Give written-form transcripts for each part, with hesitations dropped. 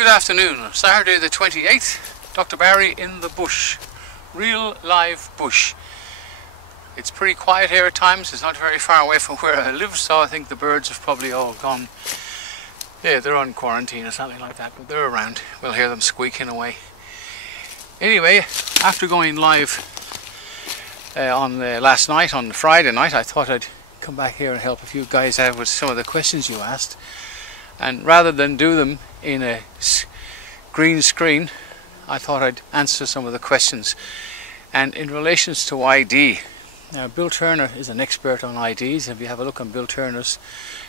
Good afternoon, Saturday the 28th, Dr. Barry in the bush, real live bush. It's pretty quiet here at times, it's not very far away from where I live, so I think the birds have probably all gone. Yeah, they're on quarantine or something like that, but they're around. We'll hear them squeaking away. Anyway, after going live last night, on Friday night, I thought I'd come back here and help a few guys out with some of the questions you asked. And rather than do them in a green screen, I thought I'd answer some of the questions. And in relations to ID, now Bill Turner is an expert on IDs. If you have a look on Bill Turner's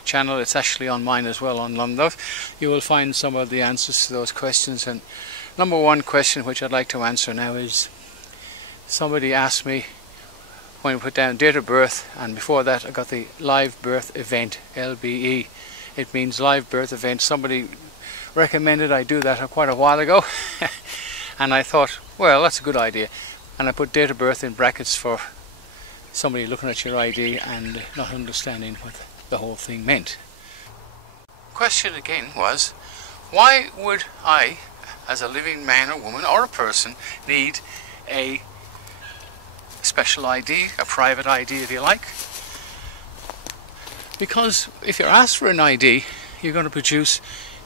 channel, it's actually on mine as well, on Lumdove, you will find some of the answers to those questions. And number one question which I'd like to answer now is, somebody asked me when I put down date of birth, and before that I got the live birth event, LBE. It means live birth event. Somebody recommended I do that quite a while ago and I thought, well, that's a good idea, and I put date of birth in brackets for somebody looking at your ID and not understanding what the whole thing meant. Question again was, why would I, as a living man or woman or a person, need a special ID, a private ID if you like? Because if you're asked for an ID, you're going to produce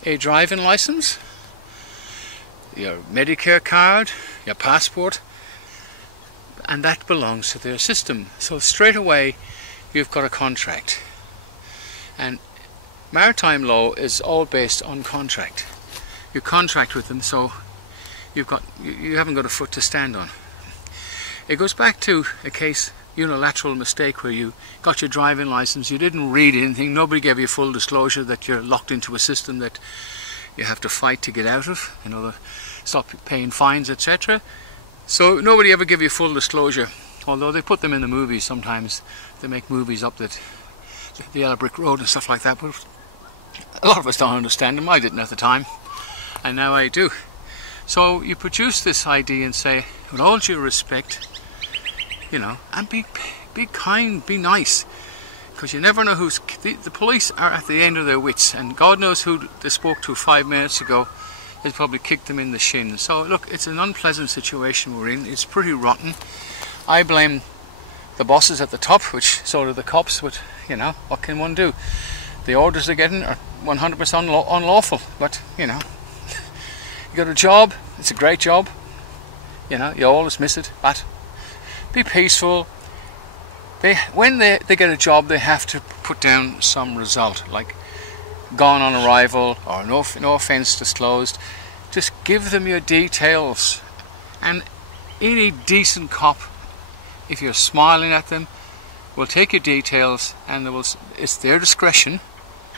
a driving license, your Medicare card, your passport, and that belongs to their system. So straight away you've got a contract. And maritime law is all based on contract. You contract with them, so you haven't got a foot to stand on. It goes back to a case, unilateral mistake, where you got your driving license, you didn't read anything, nobody gave you full disclosure that you're locked into a system that you have to fight to get out of, stop paying fines, etc. So nobody ever gave you full disclosure, although they put them in the movies sometimes. They make movies up that the Yellow Brick Road and stuff like that, but a lot of us don't understand them. I didn't at the time, and now I do. So you produce this ID and say, with all due respect, and be kind, be nice, because you never know who's... The police are at the end of their wits, and God knows who they spoke to 5 minutes ago. They probably kicked them in the shin. So look, it's an unpleasant situation we're in. It's pretty rotten. I blame the bosses at the top, which so do the cops, but what can one do? The orders they're getting are 100% unlawful, but you got a job, it's a great job, you always miss it, but be peaceful. When they get a job, they have to put down some result, like gone on arrival or no offence disclosed. Just give them your details, and any decent cop, if you're smiling at them, will take your details, and it's their discretion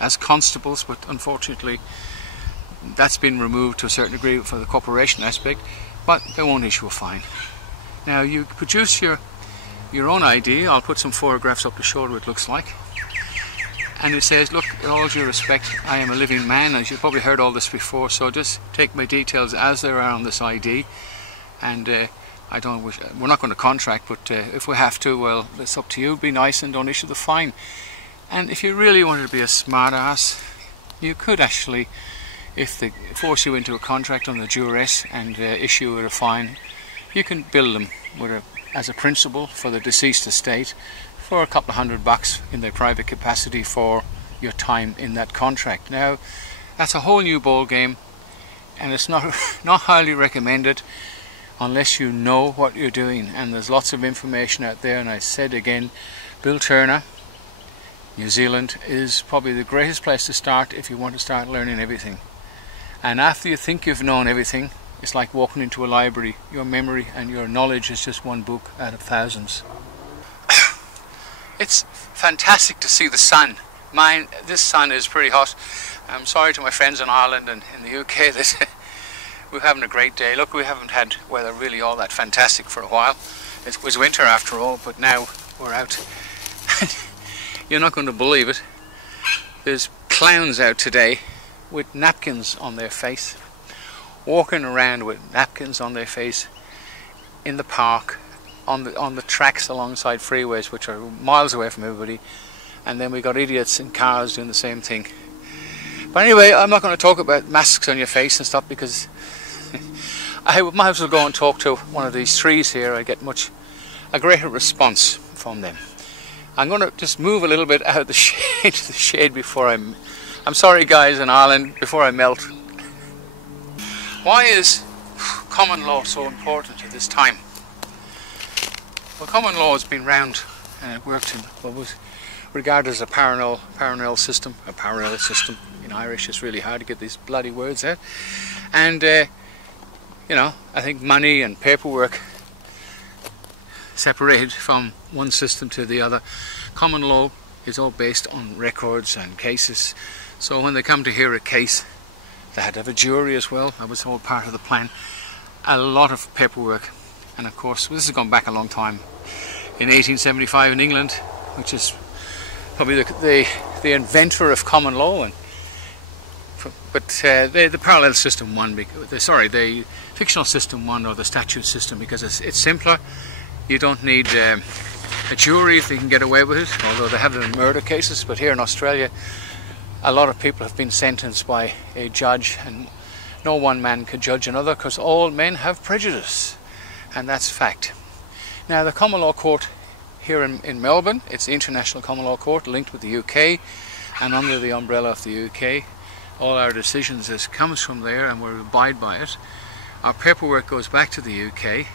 as constables, but unfortunately that's been removed to a certain degree for the corporation aspect, but they won't issue a fine. Now you produce your own ID. I'll put some photographs up to show what it looks like. And it says, look, with all due respect, I am a living man, as you've probably heard all this before, so just take my details as they are on this ID. And we're not going to contract, but if we have to, well, it's up to you. Be nice and don't issue the fine. And if you really wanted to be a smart ass, you could actually, if they force you into a contract on the duress and issue a fine, you can bill them as a principal for the deceased estate for a couple of $100 in their private capacity for your time in that contract. Now, that's a whole new ball game, and it's not highly recommended unless you know what you're doing. And there's lots of information out there, and I said again, Bill Turner, New Zealand, is probably the greatest place to start if you want to start learning everything. And after you think you've known everything, it's like walking into a library. Your memory and your knowledge is just one book out of thousands. It's fantastic to see the sun. This sun is pretty hot. I'm sorry to my friends in Ireland and in the UK that we're having a great day. Look, we haven't had weather really all that fantastic for a while. It was winter after all, but now we're out. You're not going to believe it. There's clowns out today with napkins on their face, walking around with napkins on their face in the park, on the tracks alongside freeways, which are miles away from everybody. And then we got idiots in cars doing the same thing. But anyway, I'm not going to talk about masks on your face and stuff, because I might as well go and talk to one of these trees here. I get a greater response from them. I'm going to just move a little bit out of the shade, before I'm sorry guys in Ireland, before I melt. Why is common law so important at this time? Well, common law has been round, and it worked in what was regarded as a parallel system. A parallel system in Irish. It's really hard to get these bloody words out. And you know, I think money and paperwork separated from one system to the other. Common law is all based on records and cases. So when they come to hear a case, they had to have a jury as well. That was all part of the plan. A lot of paperwork. And of course, this has gone back a long time. In 1875 in England, which is probably the inventor of common law, but the parallel system won. The fictional system won, or the statute system, because it's simpler. You don't need a jury if they can get away with it, although they have it in murder cases. But here in Australia, a lot of people have been sentenced by a judge, and no one man can judge another, because all men have prejudice, and that's fact. Now, the common law court here in Melbourne, it's the International Common Law Court, linked with the UK, and under the umbrella of the UK. All our decisions comes from there, and we abide by it. Our paperwork goes back to the UK,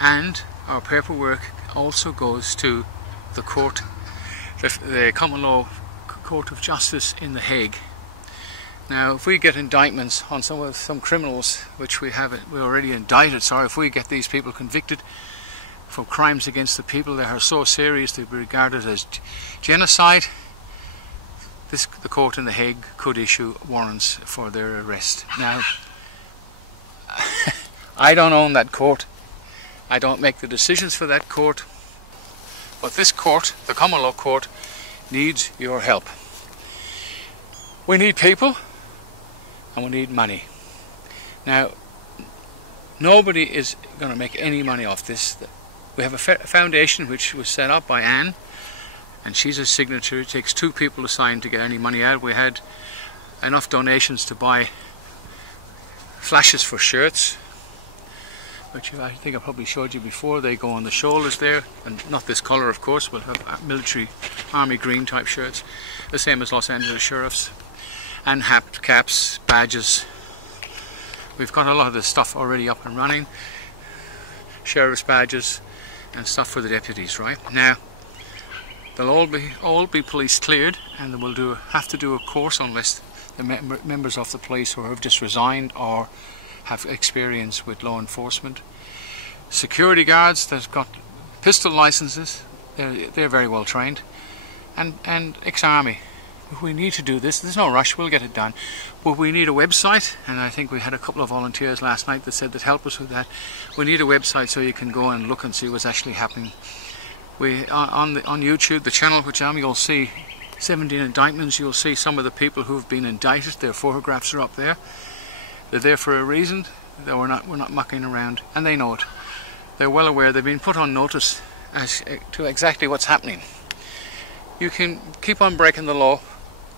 and our paperwork also goes to the court, the Common Law Court of Justice in The Hague. Now, if we get indictments on some criminals, which we're already indicted, if we get these people convicted for crimes against the people that are so serious they be regarded as genocide, the court in The Hague could issue warrants for their arrest. Now, I don't own that court. I don't make the decisions for that court. But this court, the Common Law Court, needs your help. We need people, and we need money. Now, nobody is going to make any money off this. We have a foundation which was set up by Anne, and she's a signatory. It takes 2 people to sign to get any money out. We had enough donations to buy flashes for shirts, which I think I probably showed you before. They go on the shoulders there, and not this colour of course. We'll have military army green type shirts, the same as Los Angeles Sheriffs, and hat, caps, badges. We've got a lot of this stuff already up and running. Sheriff's badges and stuff for the deputies, right? Now, they'll all be police cleared, and we'll have to do a course unless the members of the police who have just resigned or have experience with law enforcement. Security guards that've got pistol licenses, they're very well trained, and ex-army. If we need to do this, there's no rush, we'll get it done. But we need a website, and I think we had a couple of volunteers last night that said they'd help us with that. We need a website so you can go and look and see what's actually happening. On YouTube, the channel which you'll see 17 indictments. You'll see some of the people who've been indicted. Their photographs are up there. They're there for a reason. We're not mucking around, and they know it. They're well aware. They've been put on notice as to exactly what's happening. You can keep on breaking the law,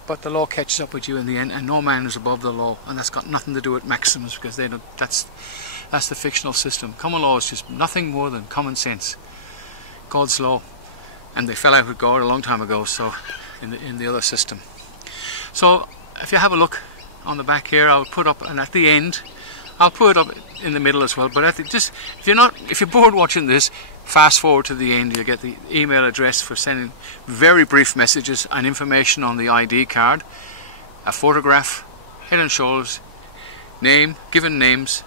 but the law catches up with you in the end, and no man is above the law, and that's got nothing to do with maxims, because they don't. That's the fictional system. Common law is just nothing more than common sense, God's law, and they fell out with God a long time ago. So in the other system. So if you have a look on the back here, I'll put up, and at the end, I'll put it up in the middle as well. But if you're bored watching this, fast forward to the end. You get the email address for sending very brief messages and information on the ID card, a photograph, head and shoulders, name, given names,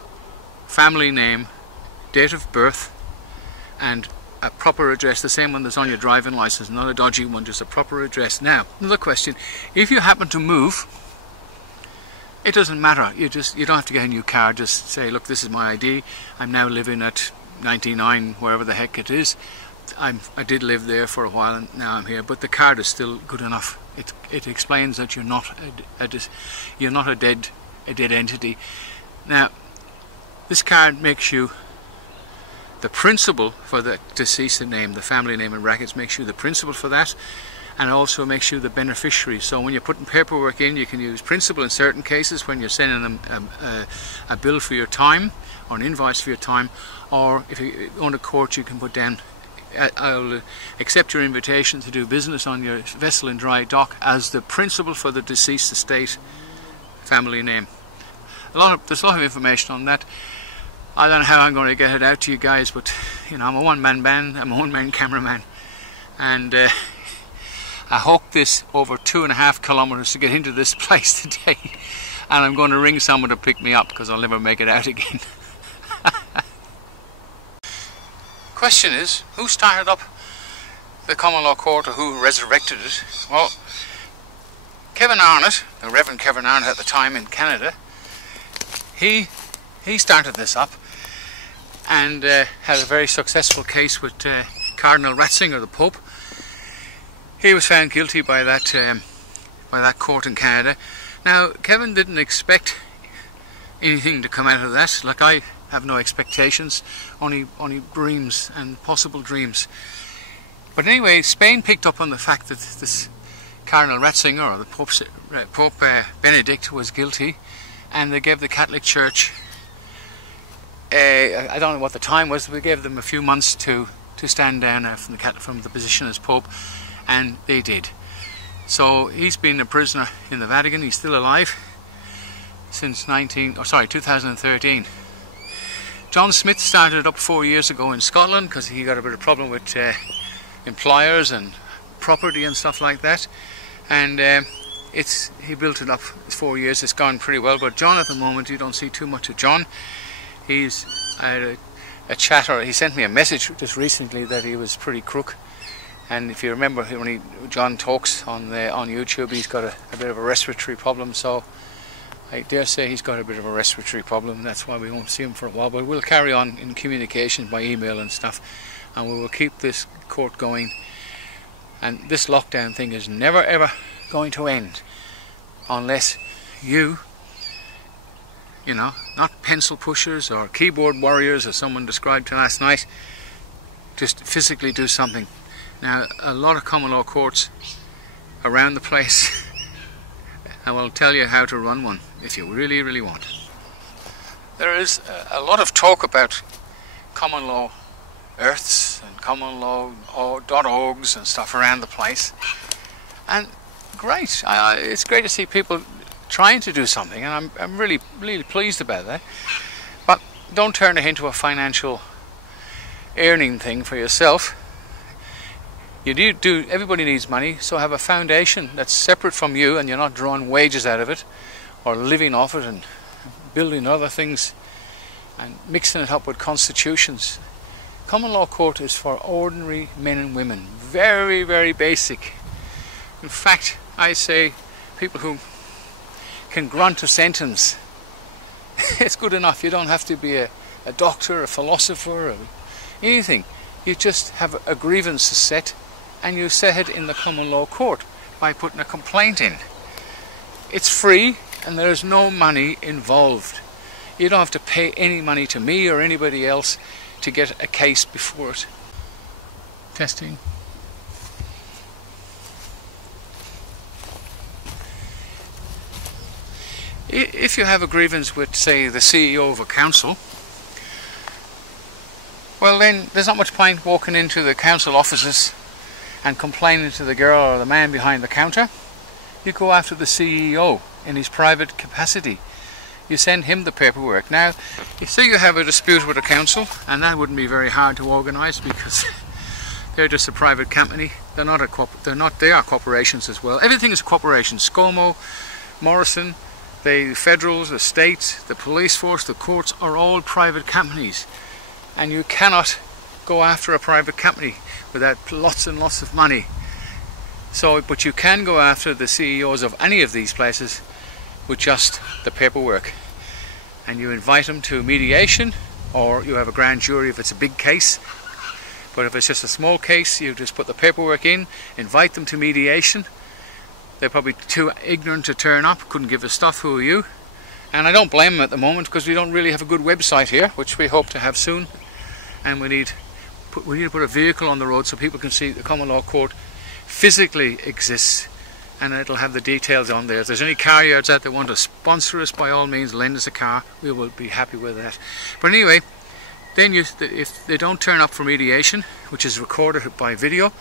family name, date of birth, and a proper address, the same one that's on your driving license, not a dodgy one, just a proper address. Now, another question: if you happen to move, it doesn't matter. You don't have to get a new card. Just say, look, this is my ID. I'm now living at 99, wherever the heck it is. I did live there for a while, and now I'm here. But the card is still good enough. It explains that you're not a dead entity. Now, this card makes you the principal for the deceased name, the family name in brackets makes you the principal for that, and also makes you the beneficiary. So when you're putting paperwork in, you can use principal in certain cases when you're sending them a bill for your time or an invoice for your time, or if you own a court, you can put down, I'll accept your invitation to do business on your vessel in dry dock as the principal for the deceased estate, family name. There's a lot of information on that. I don't know how I'm going to get it out to you guys, but you know, I'm a one-man band, I'm a one-man cameraman, and I hooked this over 2.5 kilometers to get into this place today, and I'm going to ring someone to pick me up because I'll never make it out again. Question is, who started up the Common Law Court, or who resurrected it? Well, Kevin Arnott, the Reverend Kevin Arnott at the time in Canada, he started this up and had a very successful case with Cardinal Ratzinger, the Pope. He was found guilty by that court in Canada. Now, Kevin didn't expect anything to come out of that. Like, I have no expectations, only dreams and possible dreams. But anyway, Spain picked up on the fact that this Cardinal Ratzinger, or the Pope Benedict, was guilty, and they gave the Catholic Church, I don't know what the time was, we gave them a few months to stand down from the position as Pope, and they did. So he's been a prisoner in the Vatican. He's still alive since 2013. John Smith started it up 4 years ago in Scotland because he got a bit of problem with employers and property and stuff like that, and he built it up 4 years. It's gone pretty well, but John at the moment, you don't see too much of John. He's a chatter. He sent me a message just recently that he was pretty crook, and if you remember when John talks on YouTube, he's got a bit of a respiratory problem, so I dare say he's got a bit of a respiratory problem. That's why we won't see him for a while, but we'll carry on in communication by email and stuff, and we will keep this court going. And this lockdown thing is never ever going to end unless you know, not pencil pushers or keyboard warriors as someone described to last night, just physically do something. Now, a lot of common law courts around the place, I will tell you how to run one if you really, really want. There is a lot of talk about common law earths and common law .orgs and stuff around the place, and great. It's great to see people trying to do something, and I'm really, really pleased about that. But don't turn it into a financial earning thing for yourself. Everybody needs money, so have a foundation that's separate from you, and you're not drawing wages out of it or living off it and building other things and mixing it up with constitutions. Common law court is for ordinary men and women, very, very basic. In fact, I say people who can grunt a sentence, it's good enough. You don't have to be a doctor, a philosopher, or anything. You just have a grievance set, and you set it in the common law court by putting a complaint in. It's free, and there is no money involved. You don't have to pay any money to me or anybody else to get a case before it. Testing. If you have a grievance with, say, the CEO of a council, well then there's not much point walking into the council offices and complaining to the girl or the man behind the counter. You go after the CEO in his private capacity. You send him the paperwork. Now, say you have a dispute with a council, and that wouldn't be very hard to organise because they're just a private company. They are corporations as well. Everything is a corporation. ScoMo, Morrison, the federals, the states, the police force, the courts are all private companies, and you cannot go after a private company without lots and lots of money. But you can go after the CEOs of any of these places with just the paperwork, and you invite them to mediation, or you have a grand jury if it's a big case. But if it's just a small case, you just put the paperwork in, invite them to mediation. They're probably too ignorant to turn up, couldn't give a stuff, who are you? And I don't blame them at the moment, because we don't really have a good website here, which we hope to have soon. And we need to put a vehicle on the road so people can see the common law court physically exists, and it'll have the details on there. If there's any car yards out there want to sponsor us, by all means lend us a car, we will be happy with that. But anyway, then if they don't turn up for mediation, which is recorded by video,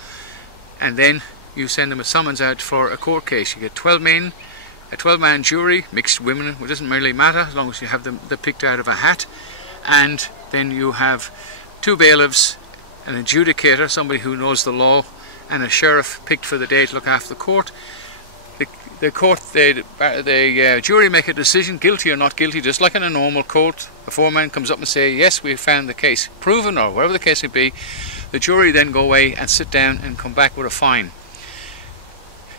and then you send them a summons out for a court case. You get 12 men, a 12-man jury, mixed women, it doesn't really matter as long as you have them picked out of a hat, and then you have 2 bailiffs, an adjudicator, somebody who knows the law, and a sheriff picked for the day to look after the court. The jury make a decision, guilty or not guilty, just like in a normal court. The foreman comes up and say, yes, we found the case proven, or whatever the case may be. The jury then go away and sit down and come back with a fine.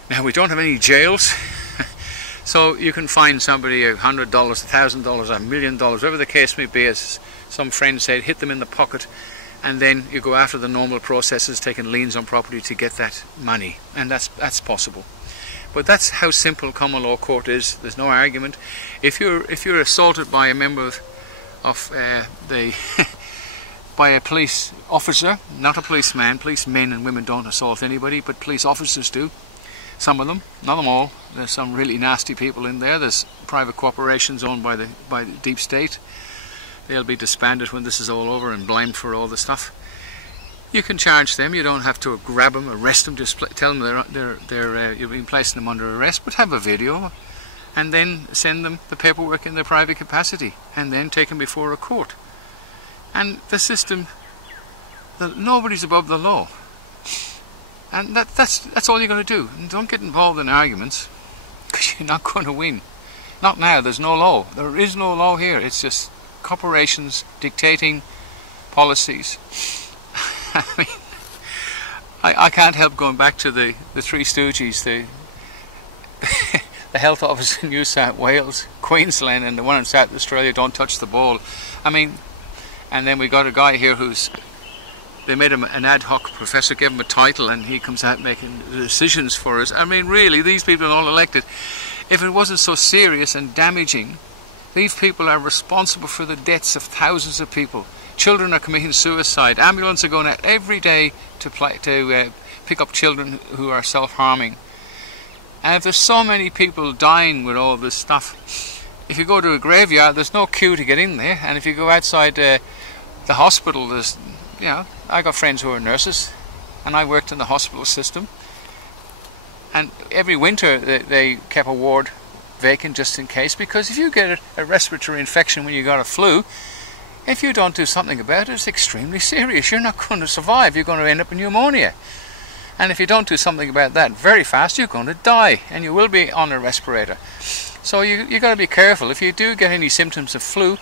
Now, we don't have any jails, so you can fine somebody $100, $1,000, $1 million, whatever the case may be. As some friend said, hit them in the pocket, and then you go after the normal processes, taking liens on property to get that money, and that's possible. But that's how simple common law court is. There's no argument. If you're assaulted by a member of by a police officer, not a policeman. Policemen and women don't assault anybody, but police officers do. Some of them, not them all. There's some really nasty people in there. There's private corporations owned by the deep state. They'll be disbanded when this is all over and blamed for all the stuff. You can charge them. You don't have to grab them, arrest them, just tell them you've been placing them under arrest, but have a video, and then send them the paperwork in their private capacity, and then take them before a court. And the system, nobody's above the law, and that's all you're going to do. And don't get involved in arguments, because you're not going to win. Not now. There's no law. There is no law here. It's just corporations dictating policies. I mean, I can't help going back to the Three Stooges, the health office in New South Wales, Queensland, and the one in South Australia, don't touch the ball. I mean, and then we got a guy here they made him an ad hoc professor, gave him a title, and he comes out making decisions for us. I mean, really, these people are all elected. If it wasn't so serious and damaging, these people are responsible for the deaths of thousands of people. Children are committing suicide. Ambulances are going out every day to pick up children who are self-harming. And if there's so many people dying with all this stuff, if you go to a graveyard, there's no queue to get in there. And if you go outside the hospital, there's, I got friends who are nurses, and I worked in the hospital system. And every winter they kept a ward vacant just in case, because if you get a respiratory infection when you got a flu, if you don't do something about it, it's extremely serious. You're not going to survive. You're going to end up in pneumonia. And if you don't do something about that very fast, you're going to die, and you will be on a respirator. So you got to be careful. If you do get any symptoms of flu,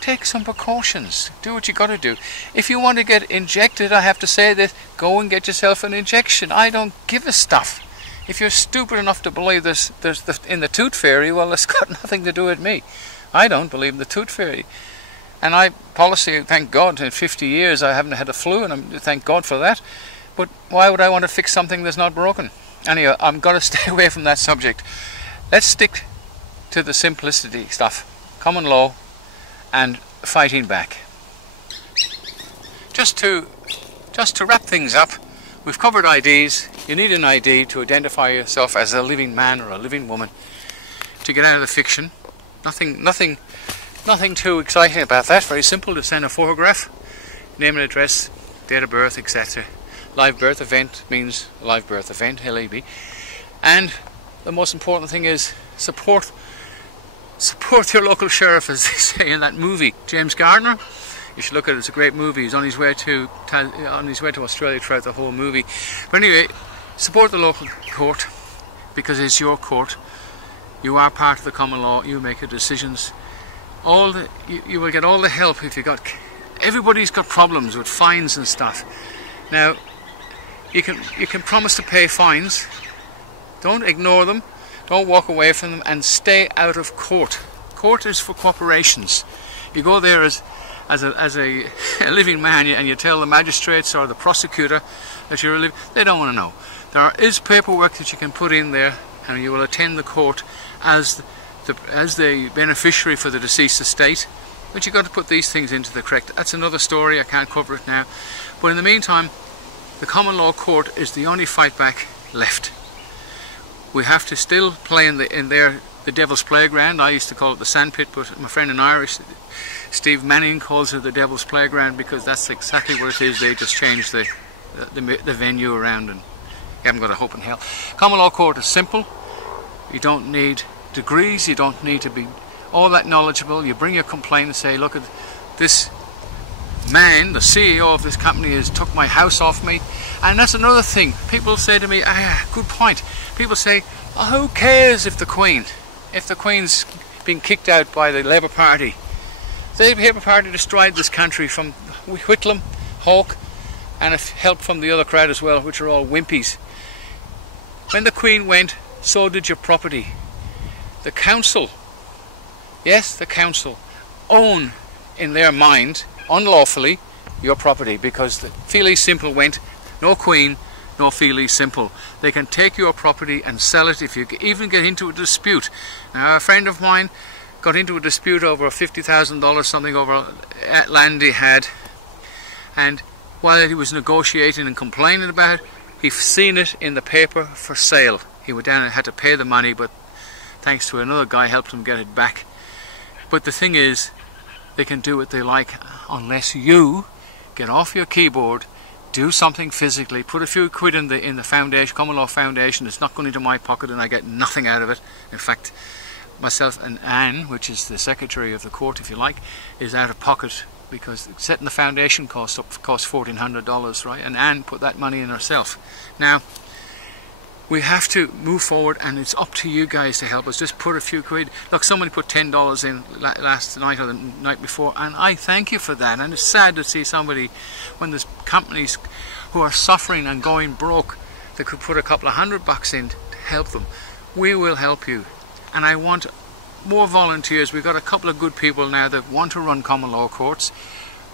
take some precautions. Do what you got to do. If you want to get injected, I have to say that go and get yourself an injection. I don't give a stuff. If you're stupid enough to believe there's in the tooth fairy, well, it's got nothing to do with me. I don't believe in the tooth fairy. And policy, thank God, in 50 years I haven't had a flu, and thank God for that. But why would I want to fix something that's not broken? Anyway, I'm going to stay away from that subject. Let's stick to the simplicity stuff. Common law and fighting back. Just to wrap things up, we've covered IDs. You need an ID to identify yourself as a living man or a living woman to get out of the fiction. Nothing too exciting about that. Very simple. To send a photograph, name and address, date of birth, etc. Live birth event means live birth event, LAB. And the most important thing is support your local sheriff, as they say in that movie. James Gardner, you should look at it. It's a great movie. He's on his way to Australia throughout the whole movie. But anyway, support the local court, because it's your court. You are part of the common law. You make your decisions. You will get all the help if you got. Everybody's got problems with fines and stuff. Now, you can promise to pay fines. Don't ignore them. Don't walk away from them, and stay out of court. Court is for corporations. You go there as a living man, and you tell the magistrates or the prosecutor that you're a living. They don't want to know. There is paperwork that you can put in there, and you will attend the court as the beneficiary for the deceased estate. But you've got to put these things into the correct. That's another story. I can't cover it now. But in the meantime, the common law court is the only fight back left. We have to still play in the Devil's Playground. I used to call it the sandpit, but my friend in Irish, Steve Manning, calls it the Devil's Playground because that's exactly what it is. They just changed the venue around, and you haven't got a hope in hell. Common law court is simple. You don't need degrees, you don't need to be all that knowledgeable. You bring your complaint and say, look, at this man, the CEO of this company, has took my house off me. And that's another thing. People say to me, good point. People say, oh, who cares if the Queen's been kicked out by the Labour Party? The Labour Party destroyed this country from Whitlam, Hawke, and help from the other crowd as well, which are all wimpies. When the Queen went, so did your property. The council, yes, the council, own in their mind, unlawfully, your property, because the Feely Simple went, no Queen, no Feely Simple. They can take your property and sell it if you even get into a dispute. Now, a friend of mine got into a dispute over $50,000 something over land he had, and while he was negotiating and complaining about it, he'd seen it in the paper for sale. He went down and had to pay the money, but thanks to another guy helped him get it back. But the thing is, they can do what they like unless you get off your keyboard, do something physically, put a few quid in the foundation, common law foundation. It's not going into my pocket and I get nothing out of it. In fact, myself and Anne, which is the secretary of the court if you like, is out of pocket, because setting the foundation cost $1,400, right? And Anne put that money in herself. Now, we have to move forward, and it's up to you guys to help us. Just put a few quid. Look, somebody put $10 in last night or the night before, and I thank you for that. And it's sad to see somebody, when there's companies who are suffering and going broke, that could put a couple of $100 in to help them. We will help you. And I want more volunteers. We've got a couple of good people now that want to run common law courts,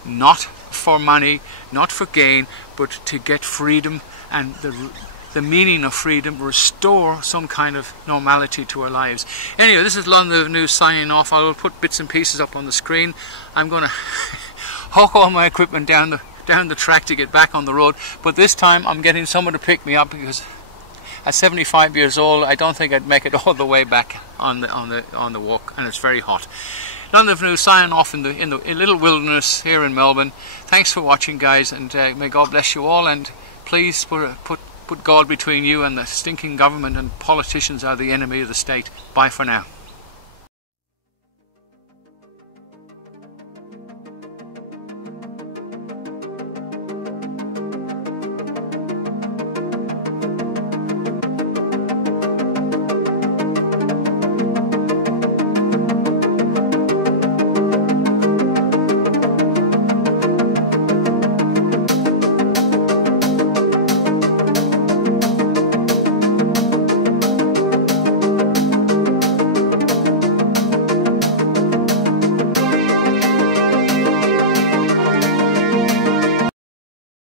not for money, not for gain, but to get freedom and the meaning of freedom, restore some kind of normality to our lives. Anyway, this is London News signing off. I will put bits and pieces up on the screen. I'm going to hawk all my equipment down the track to get back on the road, but this time I'm getting someone to pick me up, because at 75 years old I don't think I'd make it all the way back on the walk, and it's very hot. London News signing off in the little wilderness here in Melbourne. Thanks for watching, guys, and may God bless you all, and please put God between you and the stinking government, and politicians are the enemy of the state. Bye for now.